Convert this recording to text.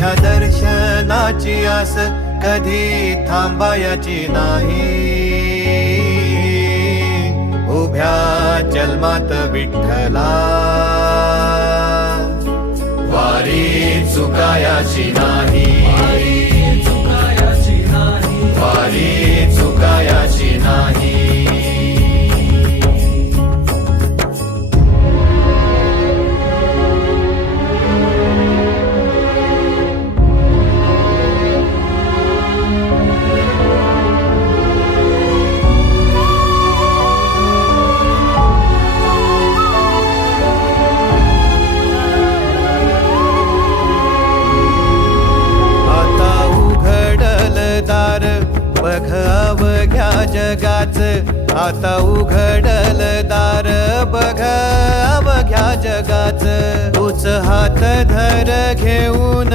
तुझ्या दर्शनाची आस कधी थांबायची नाही. उभ्या जन्मात विठ्ठला वारी चुकायाची नाही. वारी चुकायाची नाही. बघ अवघ्या जगाच, आता उघडल दार बघ अवघ्या जगाच. तूच हात धर घेऊन